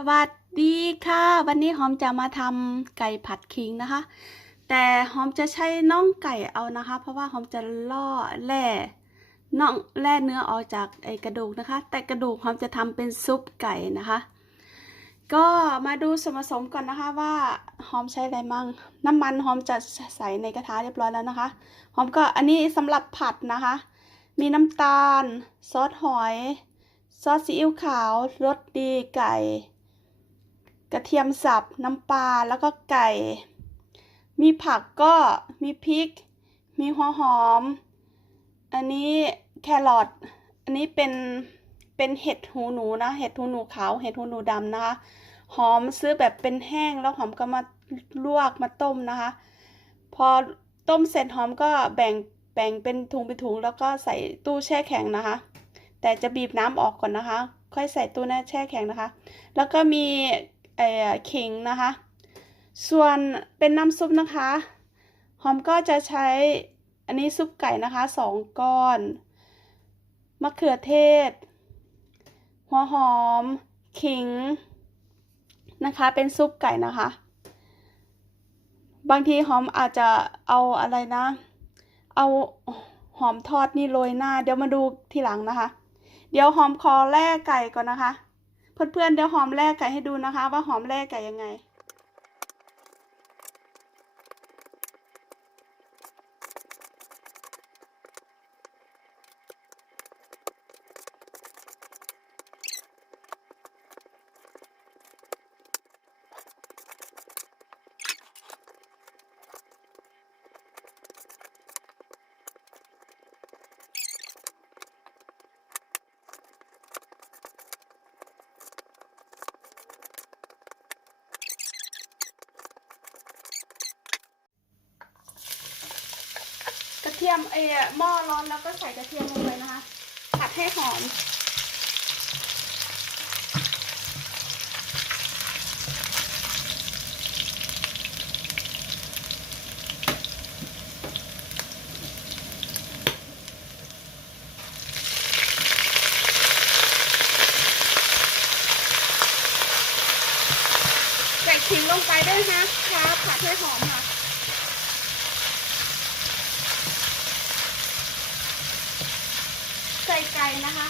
สวัสดีค่ะ วันนี้หอมจะมาทำไก่ผัดขิงนะคะ แต่หอมจะใช้น่องไก่เอานะคะ เพราะว่าหอมจะล่อแล่น่องแล่เนื้อออกจากไอกระดูกนะคะ แต่กระดูกหอมจะทำเป็นซุปไก่นะคะ ก็มาดูส่วนผสมก่อนนะคะว่าหอมใช้อะไรมั่งน้ำมันหอมจะใส่ในกระทะเรียบร้อยแล้วนะคะหอมก็อันนี้สำหรับผัดนะคะ มีน้ำตาล ซอสหอย ซอสซีอิ๊วขาวรสดีไก่ กระเทียมสับ น้ำปลา แล้วก็ไก่ มีผักก็มีพริก มีหัวหอม อันนี้แครอท อันนี้เป็นเป็นเห็ดหูหนูนะ เห็ดหูหนูขาว เห็ดหูหนูดำนะคะ หอมซื้อแบบเป็นแห้งแล้วหอมก็มาลวกมาต้มนะคะ พอต้มเสร็จหอมก็แบ่งแบ่งเป็นถุงเป็นถุงแล้วก็ใส่ตู้แช่แข็งนะคะ แต่จะบีบน้ำออกก่อนนะคะ ค่อยใส่ตู้แช่แข็งนะคะ แล้วก็มี เอ่อขิงนะคะ ส่วนเป็นน้ำซุปนะคะหอมก็จะใช้อันนี้ซุปไก่นะคะสองก้อนมะเขือเทศ หัวหอม ขิงนะคะ เป็นซุปไก่นะคะ บางทีหอมอาจจะเอาอะไรนะ เอาหอมทอดนี่โรยหน้า เดี๋ยวมาดูทีหลังนะคะ เดี๋ยวหอมคอแล่ไก่ก่อนนะคะ เพื่อนๆเดี๋ยวหอมแลกไก่ให้ดูนะคะ ว่าหอมแลกไก่ยังไง มเออหม้อร้อนแล้วก็ใส่กระเทียมลงไปนะคะ ผัดให้หอม ใส่ขิงลงไปด้วยนะคะผัดให้หอมค่ะ ใส่ไก่นะคะ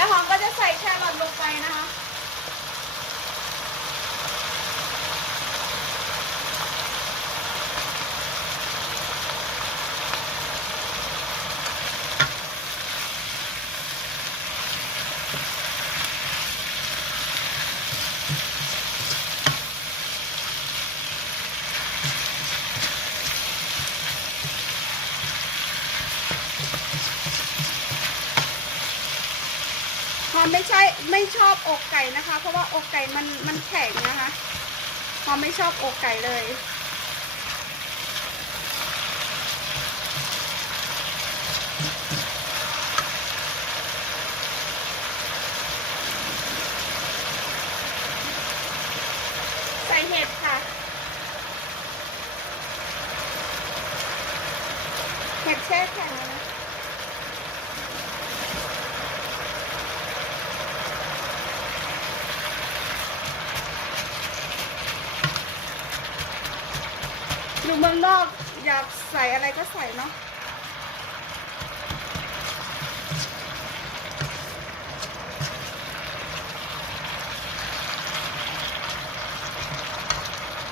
แล้วหอมก็จะใส่แครอทลงไปนะคะ ห อมไม่ใช่ไม่ชอบอกไก่นะคะ เพราะว่าอกไก่มันมันแข็งนะคะหอมไม่ชอบอกไก่เลย ใส่เห็ดค่ะ เห็ดแช่แข็งเลยนะ อยู่เมืองนอกอยาก ใส่อะไรก็ใส่เนาะ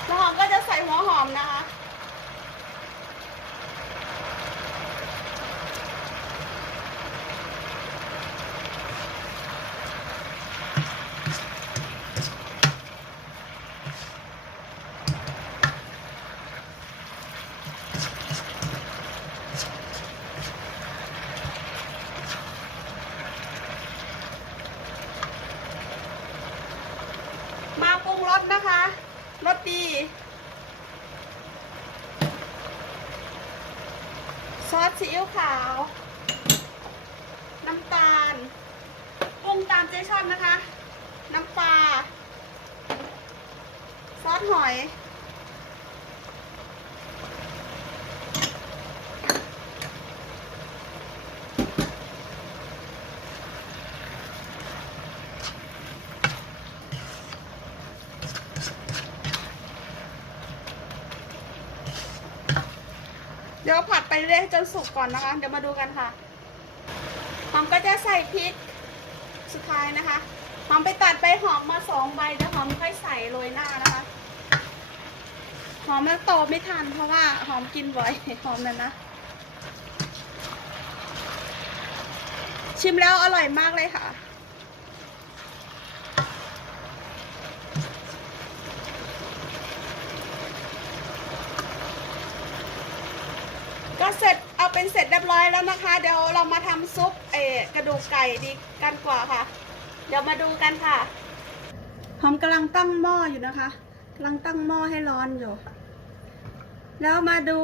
แล้วหอมก็จะใส่หัวหอมนะคะ มาปรุงรสนะคะ รสดี ซอสซีอิ๊วขาว น้ำตาลปรุงตามใจชอบนะคะ น้ำปลา ซอสหอยเดี๋ยวผัด เรื่อยๆจนสุกก่อนนะคะ เดี๋ยวมาดูกันค่ะหอมก็จะใส่พริกสุดท้ายนะคะหอมไปตัดใบหอมมาสองใบเดี๋ยวหอมค่อยใส่โรยหน้านะคะหอมแล้วโตไม่ทันเพราะว่าหอมกินบ่อยหอมนั่นนะชิมแล้วอร่อยมากเลยค่ะ ก็ เสร็จเอาเป็นเสร็จเรียบร้อยแล้วนะคะ เดี๋ยวเรามาทำซุปเออกระดูกไก่ดีกันกว่าค่ะ เดี๋ยวมาดูกันค่ะหอมกำลังตั้งหม้ออยู่นะคะกำลังตั้งหม้อให้ร้อนอยู่ แล้วมาดู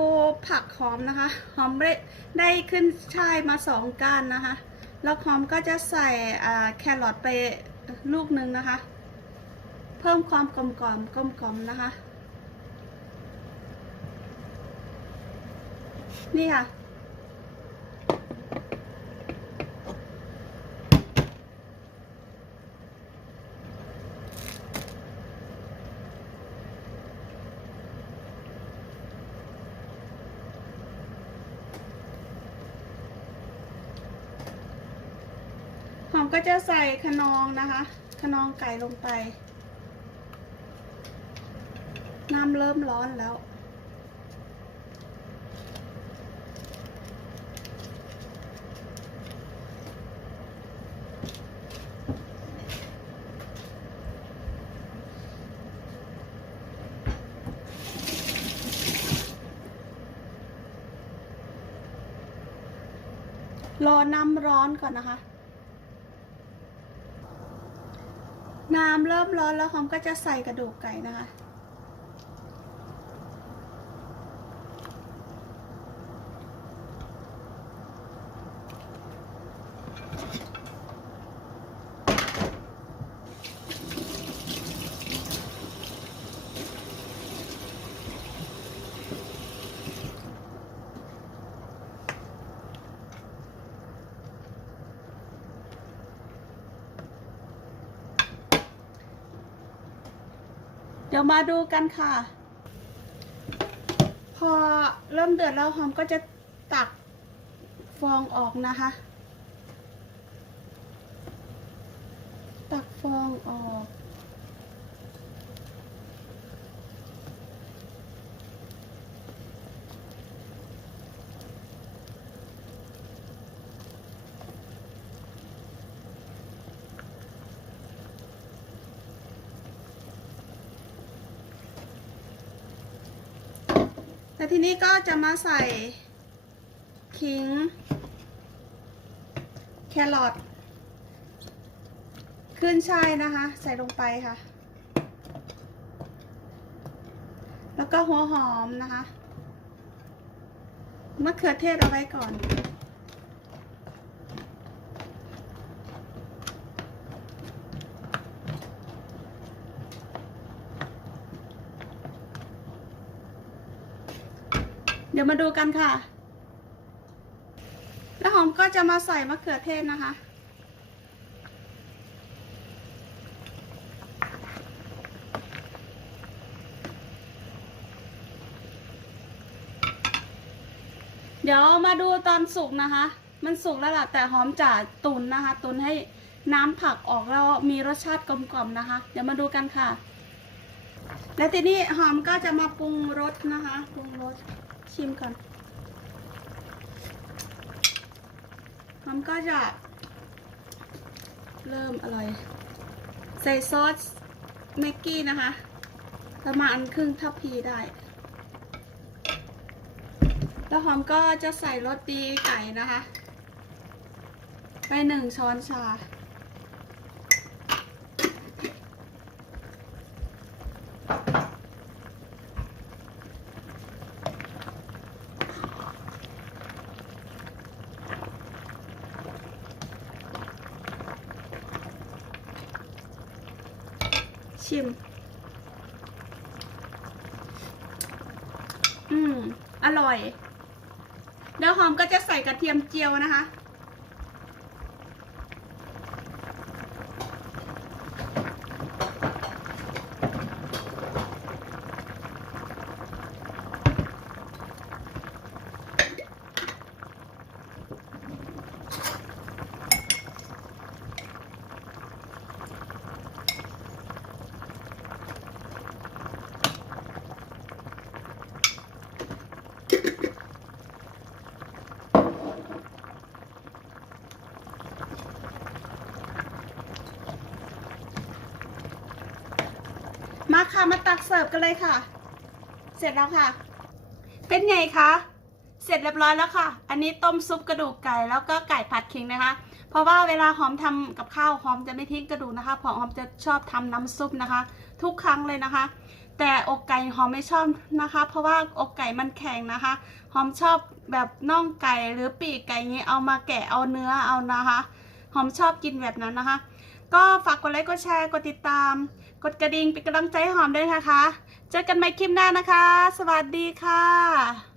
ผักหอมนะคะหอมได้ได้ขึ้นช่ายมาสองก้านนะคะ แล้วหอมก็จะใส่แครอทไปลูกหนึ่งนะคะ เพิ่มความกลมกล่อมกลมกล่อมนะคะนี่ค่ะ หอมก็จะใส่ขนองนะคะ ขนองไก่ลงไป น้ำเริ่มร้อนแล้ว รอน้ำร้อนก่อนนะคะ น้ำเริ่มร้อนแล้วหอมก็จะใส่กระดูกไก่นะคะ เดี๋ยวมาดูกันค่ะ พอเริ่มเดือดแล้วหอมก็จะตักฟองออกนะคะ ตักฟองออก แล้วทีนี้ก็จะมาใส่ขิง แครอทขึ้นช่ายนะคะ ใส่ลงไปค่ะ แล้วก็หัวหอมนะคะมะเขือเทศเอาไว้ก่อน เดี๋ยวมาดูกันค่ะ แล้วหอมก็จะมาใส่มะเขือเทศนะคะ เดี๋ยวมาดูตอนสุกนะคะ มันสุกแล้วล่ะแต่หอมจะตุนนะคะ ตุนให้น้ำผักออกแล้วมีรสชาติกลมกล่อมนะคะ เดี๋ยวมาดูกันค่ะ และทีนี้หอมก็จะมาปรุงรสนะคะ ปรุงรส ชิมก่อนหอมก็จะ เริ่มอร่อย ใส่ซอสแม็กกี้นะคะ ประมาณครึ่งทัพพีได้ แล้วหอมก็จะใส่รสดีไก่นะคะ ไปหนึ่งช้อนชา ชิม อืม อร่อย เดี๋ยวหอมก็จะใส่กระเทียมเจียวนะคะ มาค่ะมาตักเสิร์ฟกันเลยค่ะ เสร็จแล้วค่ะ เป็นไงคะเสร็จเรียบร้อยแล้วค่ะ อันนี้ต้มซุปกระดูกไก่แล้วก็ไก่ผัดขิงนะคะ เพราะว่าเวลาหอมทำกับข้าวหอมจะไม่ทิ้งกระดูกนะคะเพราะหอมจะชอบทำน้ำซุปนะคะ ทุกครั้งเลยนะคะ แต่อกไก่หอมไม่ชอบนะคะ เพราะว่าอกไก่มันแข็งนะคะ หอมชอบแบบน่องไก่หรือปีกไก่นี้เอามาแกะเอาเนื้อเอานะคะ หอมชอบกินแบบนั้นนะคะ ก็ฝากกดไลค์กดแชร์กดติดตาม กดกระดิ่งเป็นกำลังใจให้หอมด้วยนะคะ เจอกันใหม่คลิปหน้านะคะ สวัสดีค่ะ